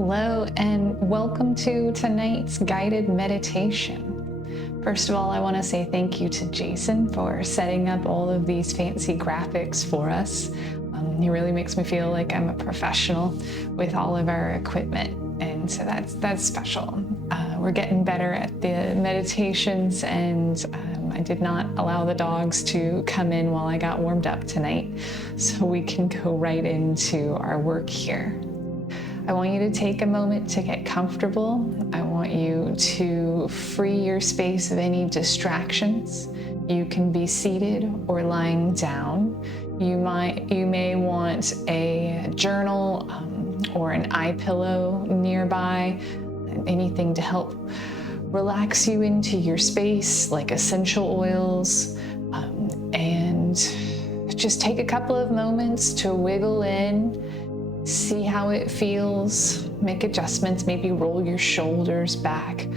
Hello, and welcome to tonight's guided meditation. First of all, I want to say thank you to Jason for setting up all of these fancy graphics for us. He really makes me feel like I'm a professional with all of our equipment, and so that's special. We're getting better at the meditations, and I did not allow the dogs to come in while I got warmed up tonight, so we can go right into our work here. I want you to take a moment to get comfortable. I want you to free your space of any distractions. You can be seated or lying down. You may want a journal or an eye pillow nearby, anything to help relax you into your space, like essential oils, and just take a couple of moments to wiggle in. See how it feels, make adjustments, maybe roll your shoulders back.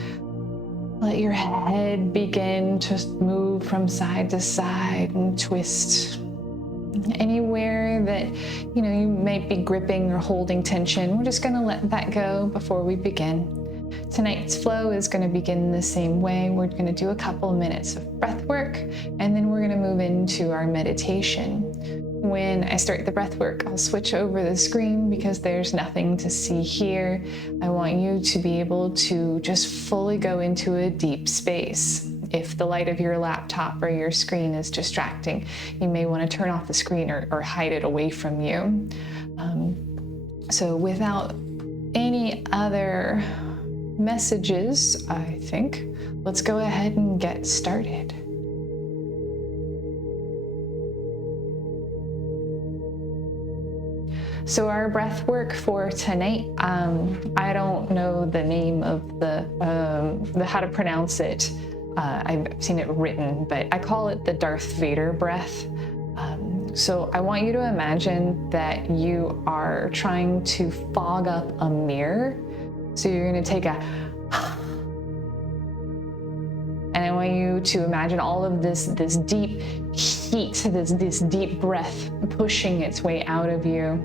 Let your head begin to move from side to side and twist. Anywhere that you might be gripping or holding tension, we're just gonna let that go before we begin. Tonight's flow is gonna begin the same way. We're gonna do a couple of minutes of breath work, and then we're gonna move into our meditation. When I start the breath work, I'll switch over the screen because there's nothing to see here. I want you to be able to just fully go into a deep space. If the light of your laptop or your screen is distracting, you may want to turn off the screen or hide it away from you. So without any other messages, I think, let's go ahead and get started. So our breath work for tonight, I don't know the name of the how to pronounce it. I've seen it written, but I call it the Darth Vader breath. So I want you to imagine that you are trying to fog up a mirror. So you're going to take a, and I want you to imagine all of this deep heat, this deep breath pushing its way out of you.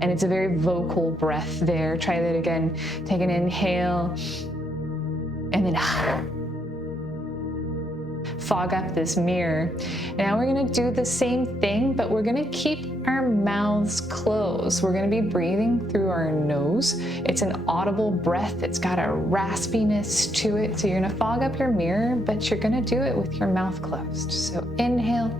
And it's a very vocal breath there. Try that again. Take an inhale, and then fog up this mirror. And now we're gonna do the same thing, but we're gonna keep our mouths closed. We're gonna be breathing through our nose. It's an audible breath. It's got a raspiness to it. So you're gonna fog up your mirror, but you're gonna do it with your mouth closed. So inhale.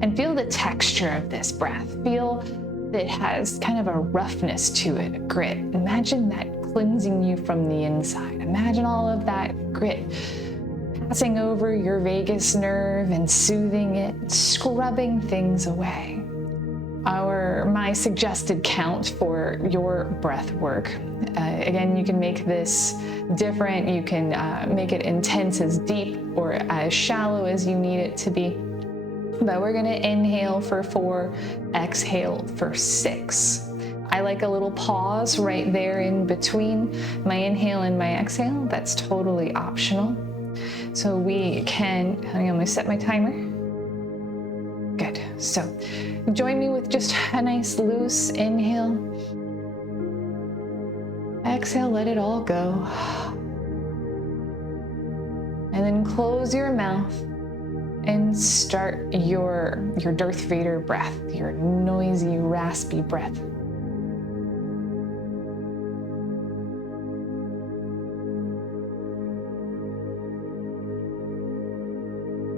And feel the texture of this breath. Feel that it has kind of a roughness to it, a grit. Imagine that cleansing you from the inside. Imagine all of that grit passing over your vagus nerve and soothing it, scrubbing things away. My suggested count for your breath work. Again, you can make this different. You can make it intense as deep or as shallow as you need it to be. But we're gonna inhale for 4, exhale for 6. I like a little pause right there in between my inhale and my exhale. That's totally optional. So we can, I'm gonna set my timer. Good, so join me with just a nice loose inhale. Exhale, let it all go. And then close your mouth and start your Darth Vader breath, your noisy, raspy breath.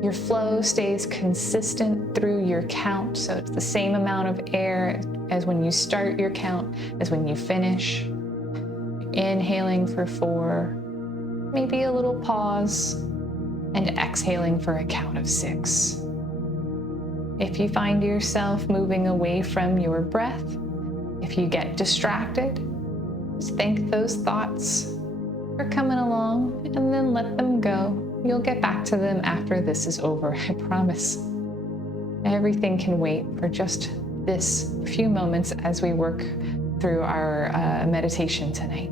Your flow stays consistent through your count, so it's the same amount of air as when you start your count as when you finish. Inhaling for 4, maybe a little pause, and exhaling for a count of 6. If you find yourself moving away from your breath, if you get distracted, just thank those thoughts for coming along and then let them go. You'll get back to them after this is over, I promise. Everything can wait for just this few moments as we work through our meditation tonight.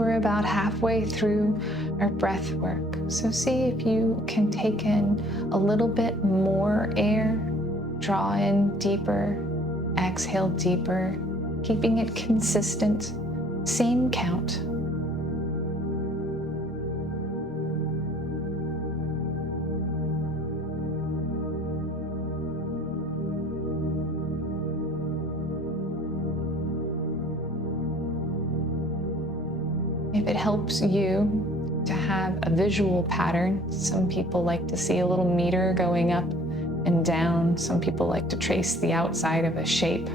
We're about halfway through our breath work. So see if you can take in a little bit more air. Draw in deeper, exhale deeper, keeping it consistent. Same count. If it helps you to have a visual pattern, some people like to see a little meter going up and down. Some people like to trace the outside of a shape.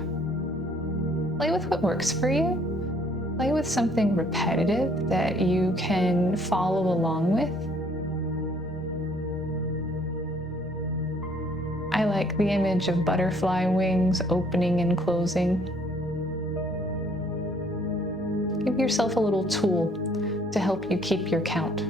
Play with what works for you. Play with something repetitive that you can follow along with. I like the image of butterfly wings opening and closing. Give yourself a little tool to help you keep your count.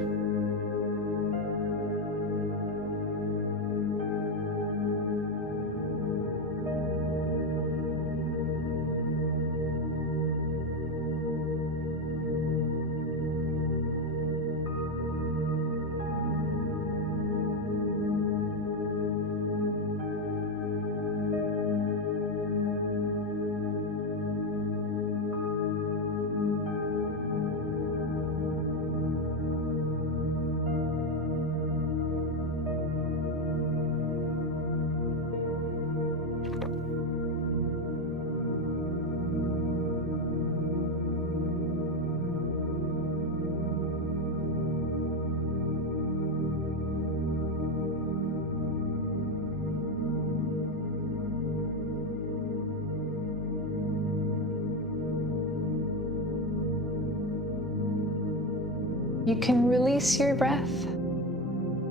You can release your breath,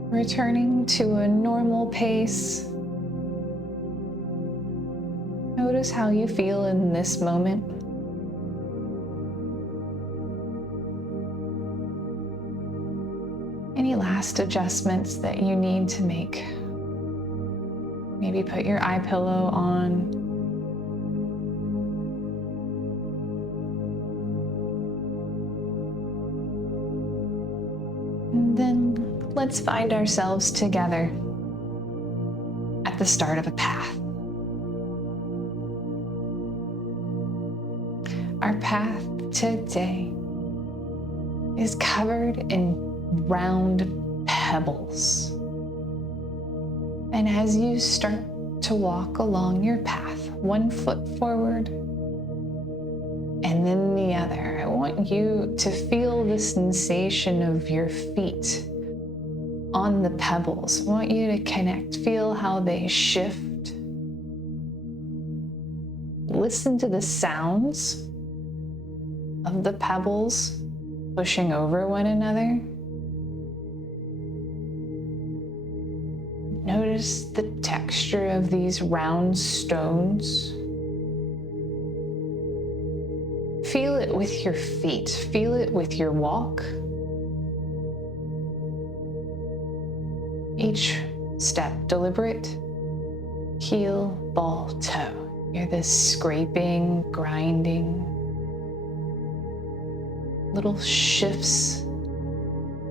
returning to a normal pace. Notice how you feel in this moment. Any last adjustments that you need to make? Maybe put your eye pillow on. And then let's find ourselves together at the start of a path. Our path today is covered in round pebbles. And as you start to walk along your path, one foot forward and then the other, I want you to feel the sensation of your feet on the pebbles. I want you to connect, feel how they shift. Listen to the sounds of the pebbles pushing over one another. Notice the texture of these round stones. Feel it with your feet. Feel it with your walk. Each step deliberate. Heel, ball, toe. Hear this scraping, grinding. Little shifts.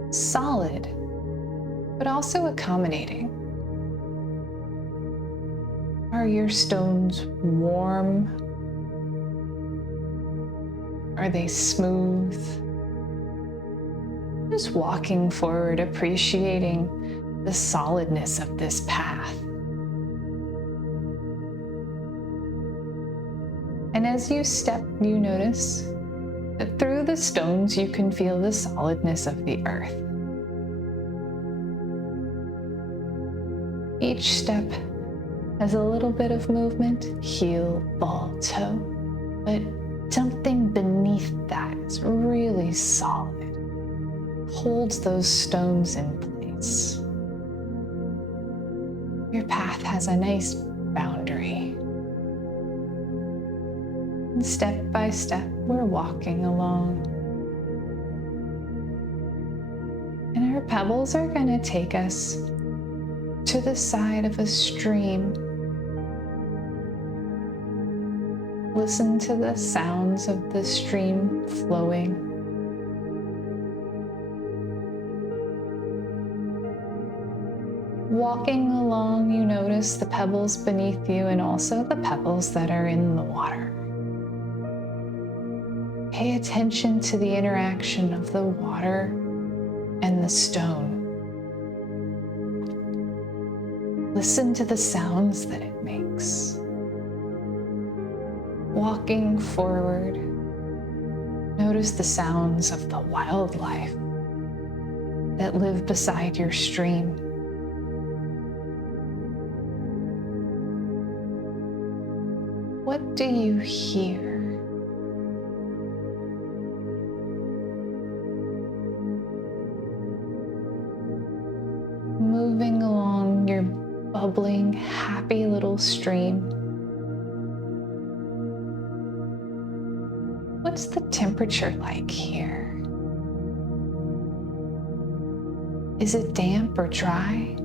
Solid, but also accommodating. Are your stones warm? Are they smooth? Just walking forward, appreciating the solidness of this path. And as you step, you notice that through the stones you can feel the solidness of the earth. Each step has a little bit of movement, heel, ball, toe, but something beneath that is really solid, holds those stones in place. Your path has a nice boundary. And step by step, we're walking along. And our pebbles are going to take us to the side of a stream. Listen to the sounds of the stream flowing. Walking along, you notice the pebbles beneath you and also the pebbles that are in the water. Pay attention to the interaction of the water and the stone. Listen to the sounds that it makes. Walking forward, notice the sounds of the wildlife that live beside your stream. What do you hear? Moving along your bubbling, happy little stream. What's the temperature like here? Is it damp or dry?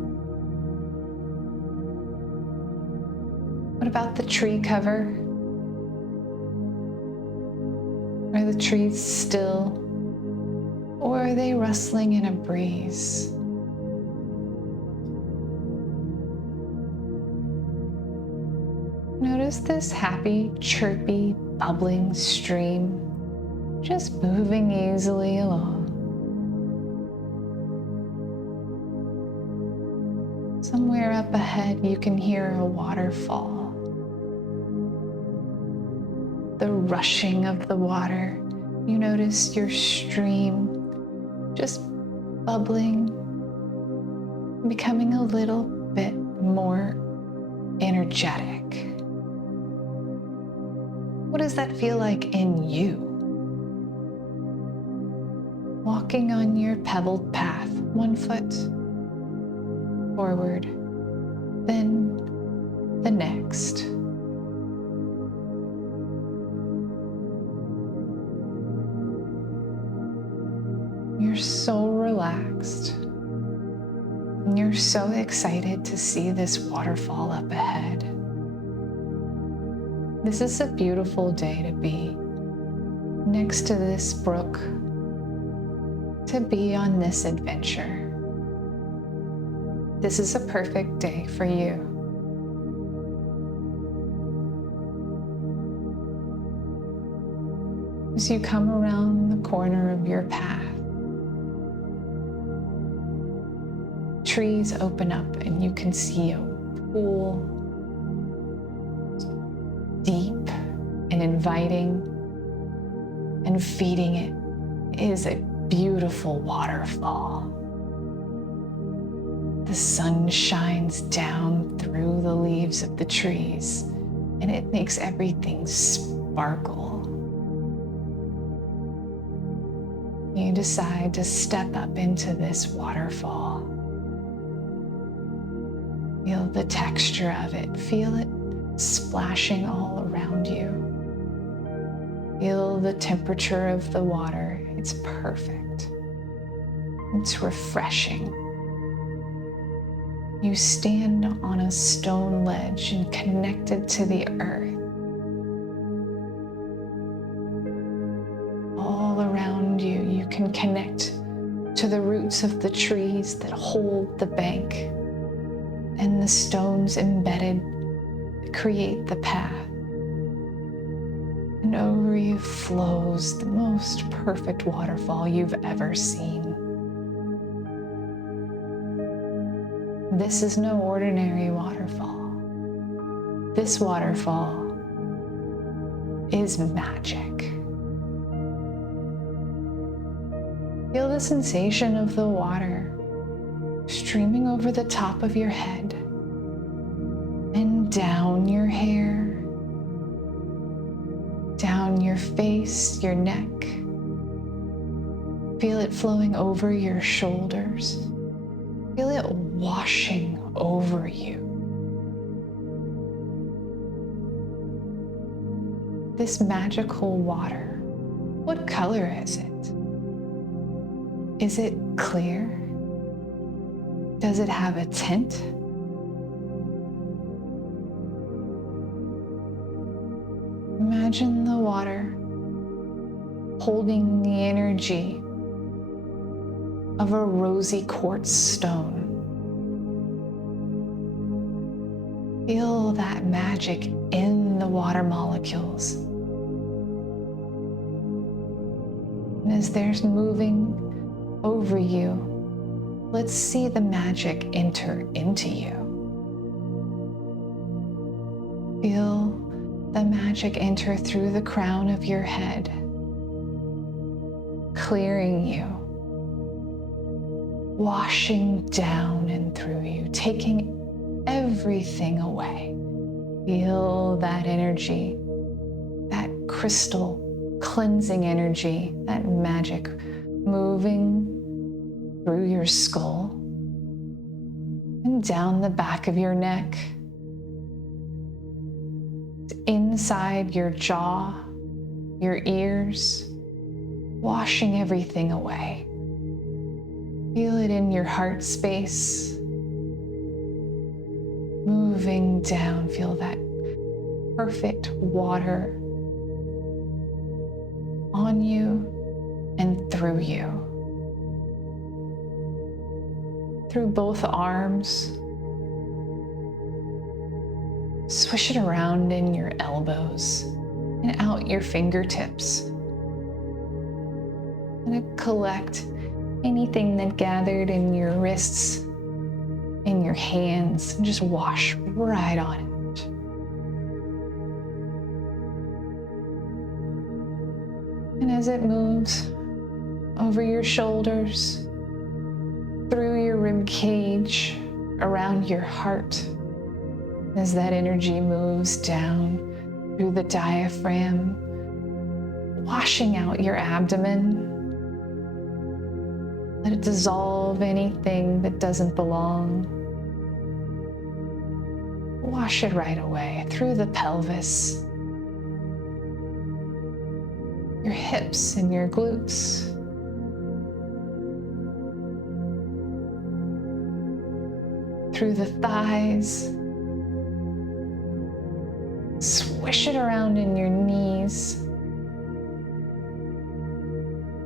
What about the tree cover? Are the trees still, or are they rustling in a breeze? Notice this happy, chirpy, bubbling stream just moving easily along. Somewhere up ahead, you can hear a waterfall. The rushing of the water. You notice your stream just bubbling, becoming a little bit more energetic. What does that feel like in you? Walking on your pebbled path, 1 foot forward, then the next. You're so relaxed. And you're so excited to see this waterfall up ahead. This is a beautiful day to be next to this brook, to be on this adventure. This is a perfect day for you. As you come around the corner of your path, trees open up and you can see a pool, deep and inviting, and feeding it is a beautiful waterfall. The sun shines down through the leaves of the trees and it makes everything sparkle. You decide to step up into this waterfall. Feel the texture of it. Feel it splashing all around you. Feel the temperature of the water. It's perfect. It's refreshing. You stand on a stone ledge and connected to the earth. All around you, you can connect to the roots of the trees that hold the bank and the stones embedded create the path. And over you flows the most perfect waterfall you've ever seen. This is no ordinary waterfall. This waterfall is magic. Feel the sensation of the water streaming over the top of your head and down your hair, down your face, your neck. Feel it flowing over your shoulders. Feel it washing over you. This magical water, what color is it? Is it clear? Does it have a tint? Imagine the water holding the energy of a rosy quartz stone. Feel that magic in the water molecules. And as they're moving over you, let's see the magic enter into you. Feel the magic enter through the crown of your head, clearing you, washing down and through you, taking everything away. Feel that energy, that crystal cleansing energy, that magic moving through your skull and down the back of your neck, inside your jaw, your ears, washing everything away. Feel it in your heart space, moving down. Feel that perfect water on you and through you. Through both arms. Swish it around in your elbows and out your fingertips. And collect anything that gathered in your wrists, in your hands, and just wash right on it. And as it moves over your shoulders, through your rib cage, around your heart, as that energy moves down through the diaphragm, washing out your abdomen. Let it dissolve anything that doesn't belong. Wash it right away through the pelvis, your hips and your glutes. Through the thighs. Swish it around in your knees,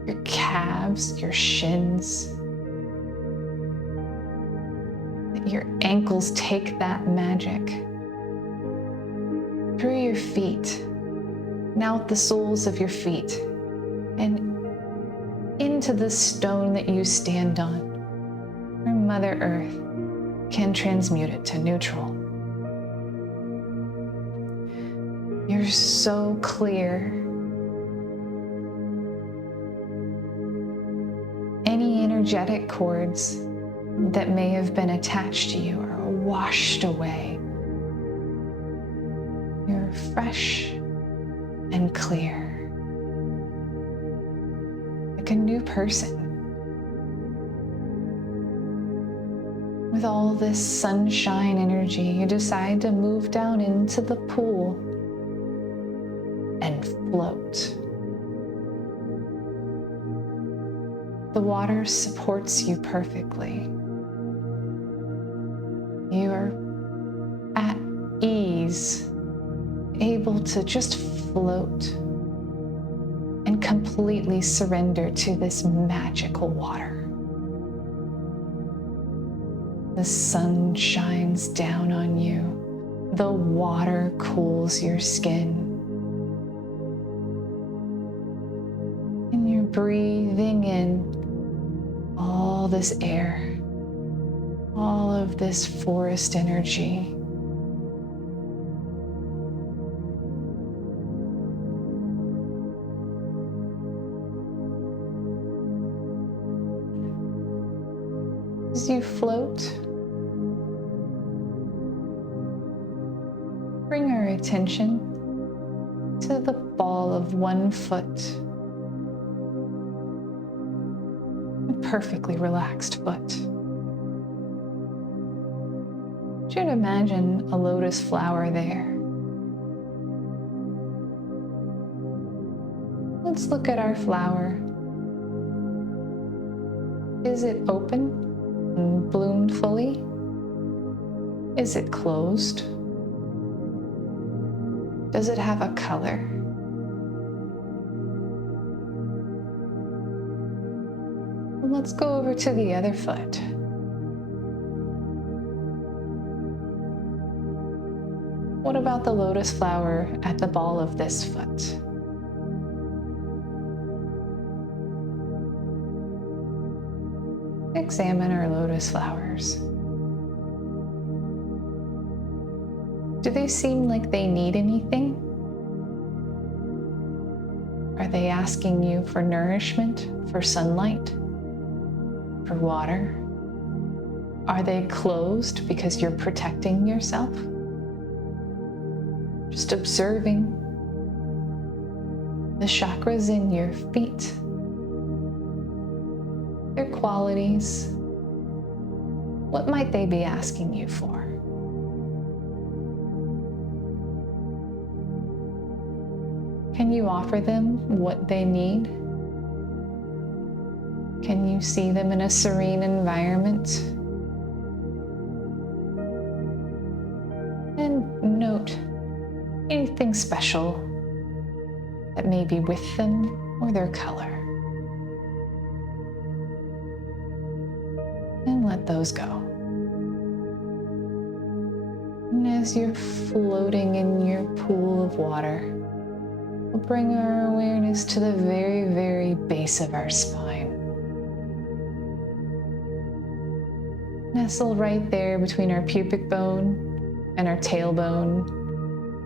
your calves, your shins. Let your ankles take that magic. Through your feet, and out the soles of your feet, and into the stone that you stand on, where Mother Earth can transmute it to neutral. You're so clear. Any energetic cords that may have been attached to you are washed away. You're fresh and clear, like a new person. With all this sunshine energy, you decide to move down into the pool and float. The water supports you perfectly. You are at ease, able to just float and completely surrender to this magical water. The sun shines down on you. The water cools your skin. And you're breathing in all this air, all of this forest energy. As you float, bring our attention to the ball of 1 foot. A perfectly relaxed foot. Should imagine a lotus flower there. Let's look at our flower. Is it open and bloomed fully? Is it closed? Does it have a color? And let's go over to the other foot. What about the lotus flower at the ball of this foot? Examine our lotus flowers. Do they seem like they need anything? Are they asking you for nourishment, for sunlight, for water? Are they closed because you're protecting yourself? Just observing the chakras in your feet, their qualities. What might they be asking you for? Can you offer them what they need? Can you see them in a serene environment? And note anything special that may be with them or their color. And let those go. And as you're floating in your pool of water, we'll bring our awareness to the very, very base of our spine. Nestle right there between our pubic bone and our tailbone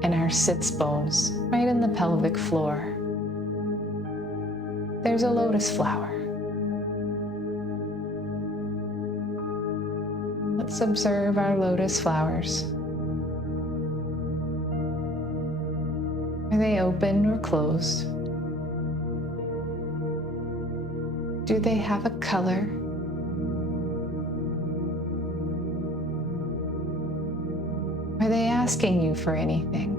and our sits bones, right in the pelvic floor. There's a lotus flower. Let's observe our lotus flowers. Are they open or closed? Do they have a color? Are they asking you for anything?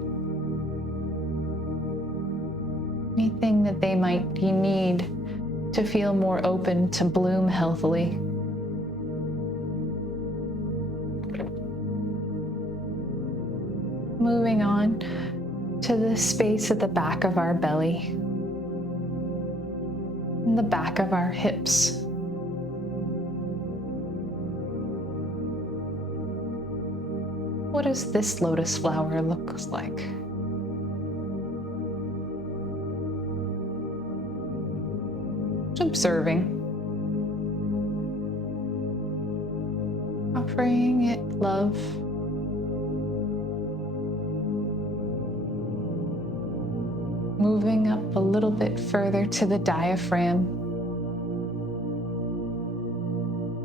Anything that they might need to feel more open to bloom healthily? Moving on to the space at the back of our belly, and the back of our hips. What does this lotus flower look like? Just observing. Offering it love. Moving up a little bit further to the diaphragm.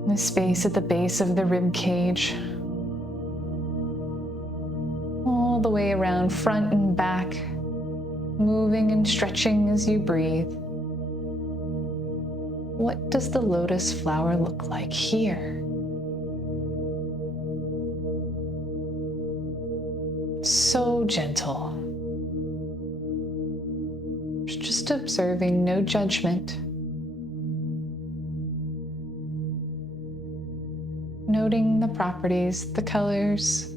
The space at the base of the rib cage. All the way around, front and back, moving and stretching as you breathe. What does the lotus flower look like here? So gentle. Just observing, no judgment. Noting the properties, the colors,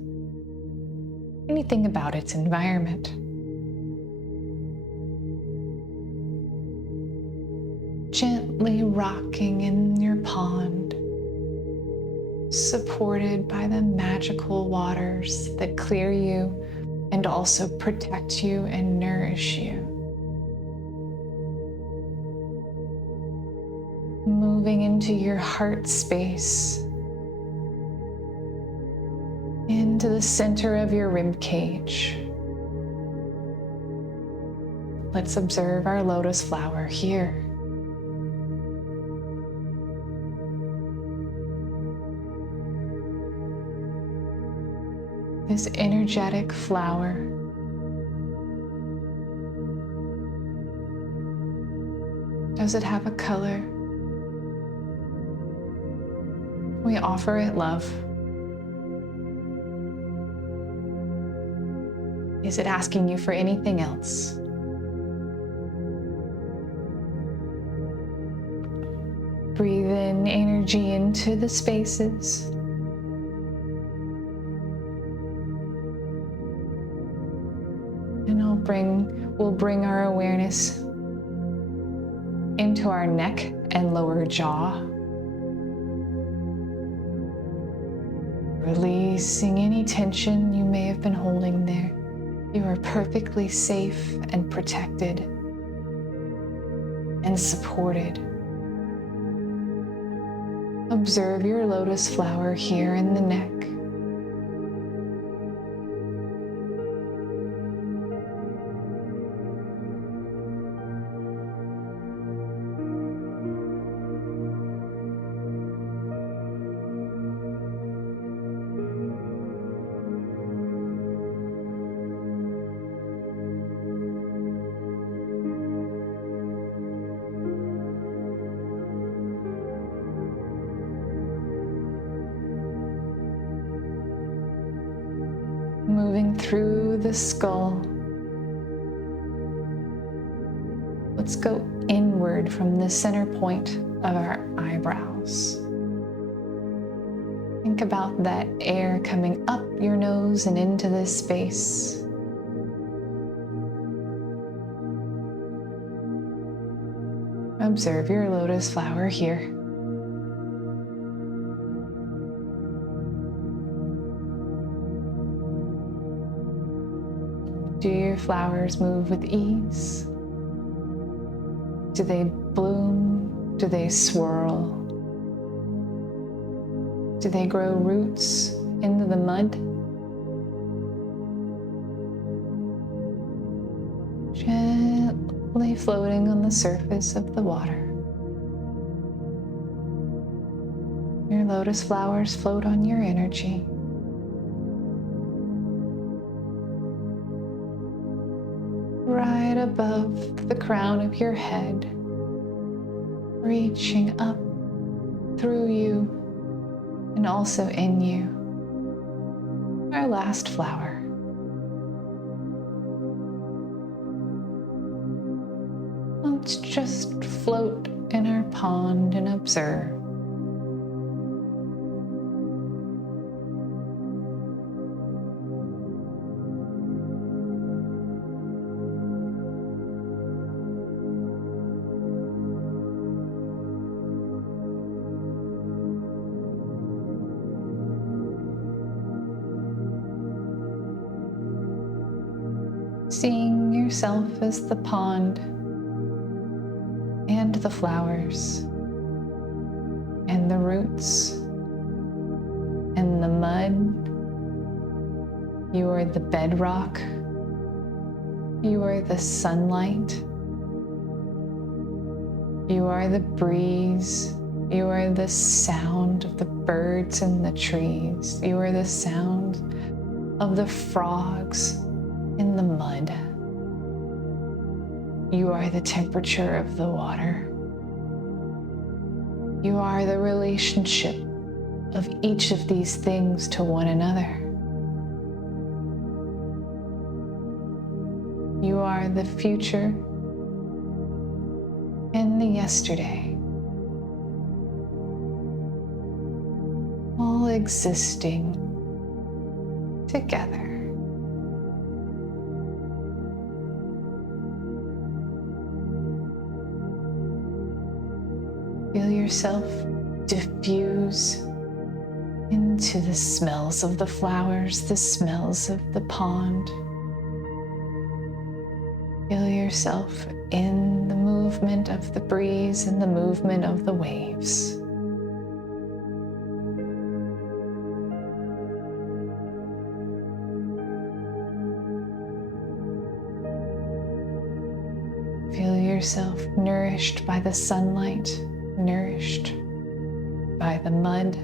anything about its environment. Gently rocking in your pond, supported by the magical waters that clear you and also protect you and nourish you. Moving into your heart space, into the center of your rib cage. Let's observe our lotus flower here. This energetic flower. Does it have a color? We offer it love. Is it asking you for anything else? Breathe in energy into the spaces. And we'll bring our awareness into our neck and lower jaw. releasing any tension you may have been holding there. You are perfectly safe and protected and supported. Observe your lotus flower here in the neck. Moving through the skull. Let's go inward from the center point of our eyebrows. Think about that air coming up your nose and into this space. Observe your lotus flower here. Do your flowers move with ease? Do they bloom? Do they swirl? Do they grow roots into the mud? Gently floating on the surface of the water. Your lotus flowers float on your energy. Right above the crown of your head, reaching up through you and also in you. Our last flower. Let's just float in our pond and observe. Seeing yourself as the pond and the flowers and the roots and the mud. You are the bedrock. You are the sunlight. You are the breeze. You are the sound of the birds in the trees. You are the sound of the frogs in the mud. You are the temperature of the water. You are the relationship of each of these things to one another. You are the future and the yesterday, all existing together. Feel yourself diffuse into the smells of the flowers, the smells of the pond. Feel yourself in the movement of the breeze and the movement of the waves. Feel yourself nourished by the sunlight, nourished by the mud.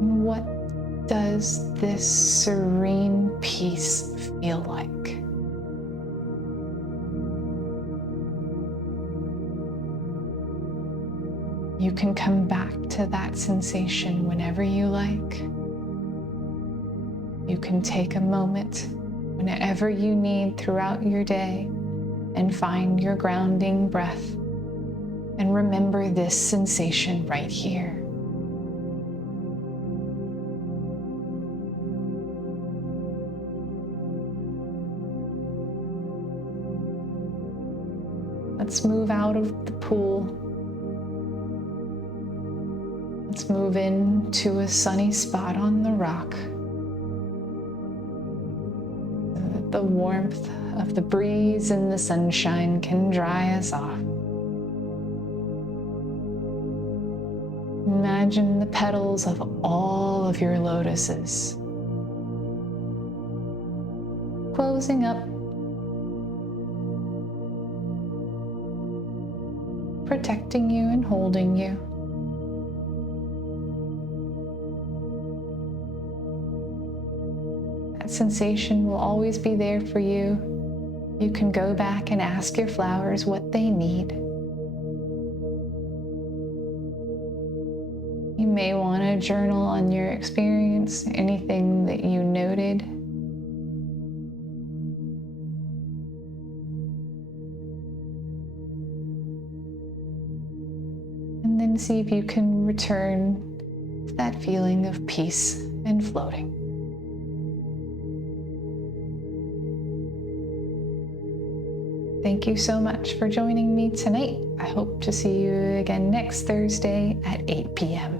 What does this serene peace feel like? You can come back to that sensation whenever you like. You can take a moment whenever you need throughout your day and find your grounding breath and remember this sensation right here. Let's move out of the pool. Let's move in to a sunny spot on the rock. So that the warmth of the breeze and the sunshine can dry us off. Imagine the petals of all of your lotuses closing up, protecting you and holding you. That sensation will always be there for you. You can go back and ask your flowers what they need. You may want to journal on your experience, anything that you noted. And then see if you can return to that feeling of peace and floating. Thank you so much for joining me tonight. I hope to see you again next Thursday at 8 p.m.